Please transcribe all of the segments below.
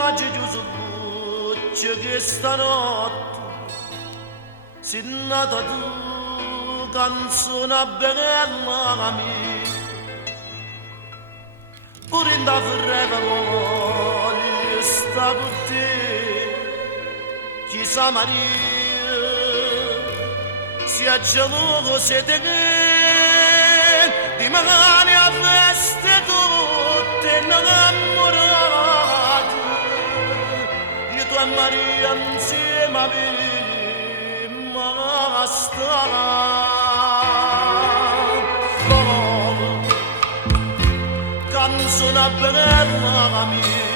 Mannaggia Giuseppe che stanotte si è nata tu canzone bella mia pure in da ferrata voglio sta con te chissà Maria sia geloso se te che di magari a feste tutte innamorate io tu e Maria insieme a me ma sta canzone bella mia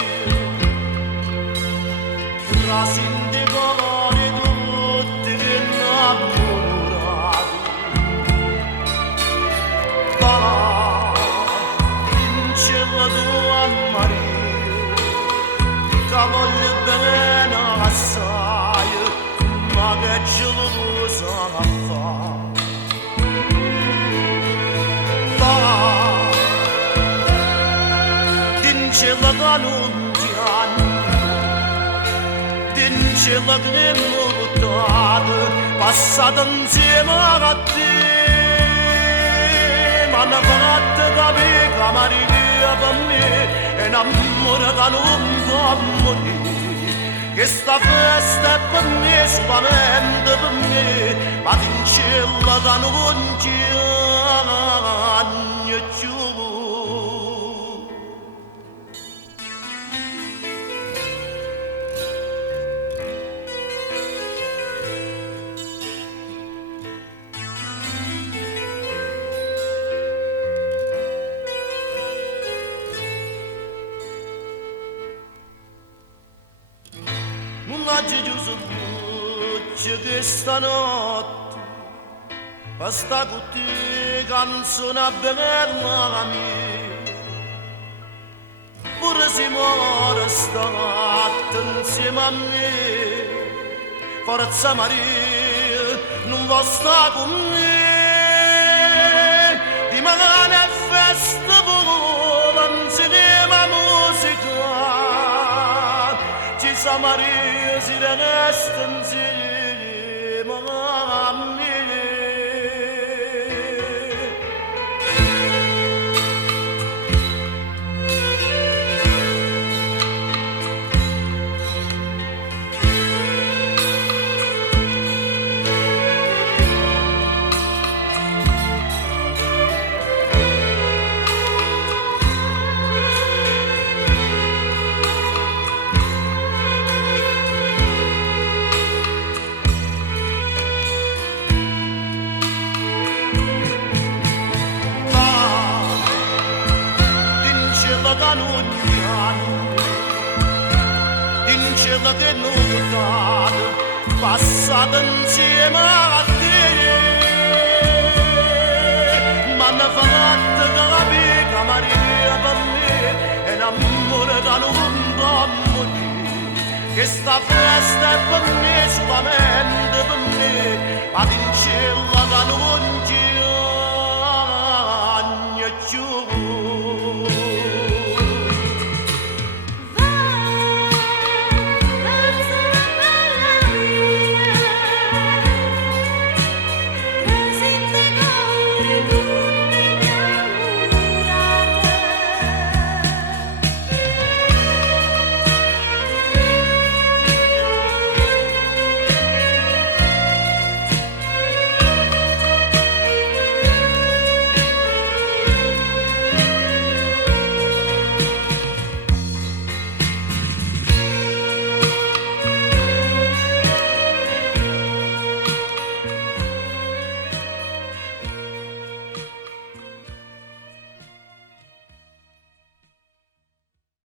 rasin di colori tutti innamorati va in cielo tua Maria che voglio bene assai ma che gelosa fa Dinçela kanuncan Dinçela gnemutad Passadın zemagatti Manavatte da bi kamariya bammi Enammoradan umbammi Questa festa è per me solamente per me Ma dinçela kanuncan Mannaggia Giuseppe che stanotte basta con te canzone bella mia pure se muore stanotte insieme a me forza Maria non va sta con me di magari è festa vola insieme a musica Sa Maria si resta insieme a me Dinçela che nuotata passata insieme a te ma ne fatta che la mica Maria per me e l'amore da non morire che sta festa è per me solamente per me ma dinçela che non